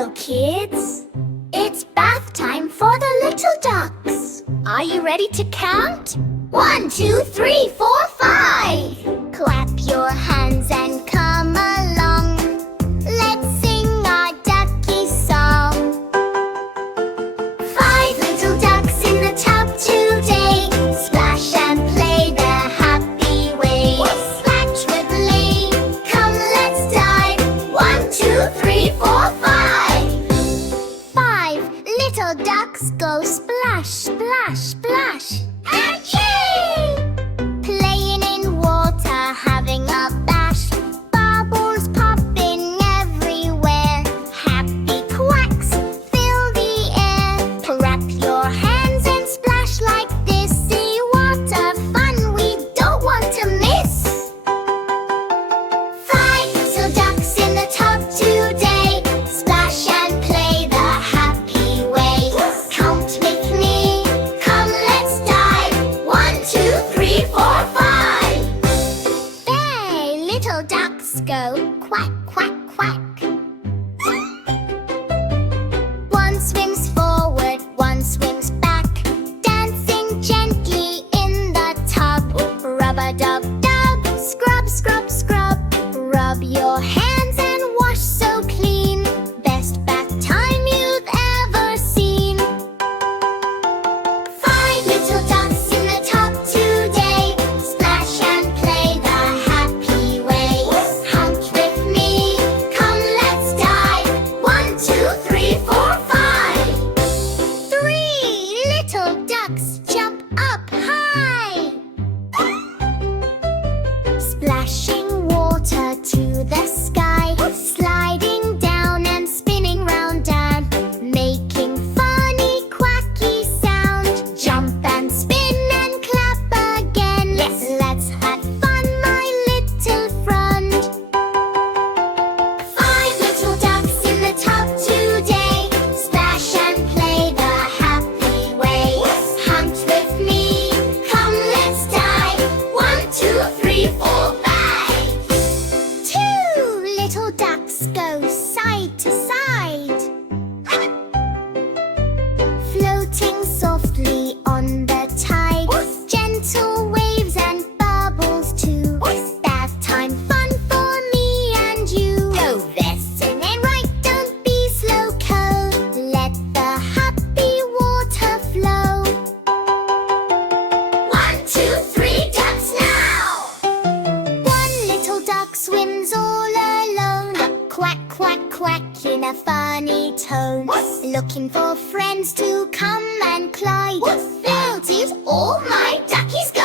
Hello, kids. It's bath time for the little ducks. Are you ready to count? 1, 2, 3, 4, 5. Clap your hands and come along. Let's sing our ducky song. 5 little ducks in the tub today. Splash and play the happy way. Splash with play. Come, let's dive. 1, 2, 3, 4, 5. 5 little ducks go splash, splash, splash. Achoo! Playing in water, having a bash. Bubbles popping everywhere. Happy quacks fill the air. Clap your hands and splash like this. See what a fun we don't want to miss. 5 little ducks in the tub today. Splash and play the happy way. Count with me. Come, let's dive. 1, 2, 3, 4, 5. There, little ducks go quack, quack, quack. One swims forward, one swims back, dancing gently in the tub. Rub-a-dub-dub, scrub, scrub, scrub. Rub your hands and wash so clean. Best bath time you've ever seen. 5 little ducks in the tub today. Splash and play the happy way. Hunt with me. Come, let's dive. 1, 2, 3, 4, 5. 3 little ducks jump up high. Splashing water to the sky. Sliding down and spinning round and making funny quacky sound. Jump and spin and clap again. Let's have fun, my little friend. 5 little ducks in the tub today. Splash and play the happy way. Hunt with me. Come, let's dive. 1, 2, 3, 4, 5. 2 little ducks go side to side. Floating softly on the tide. Gentle waves and bubbles too. Bath time fun for me and you. Go vesting in right, don't be slow, co. Let the happy water flow. 1, 2, 3 ducks now. 1 little duck swims all alone. Quack, quack, quack in a funny tone. Looking for friends to come and cly. There did all my duckies go.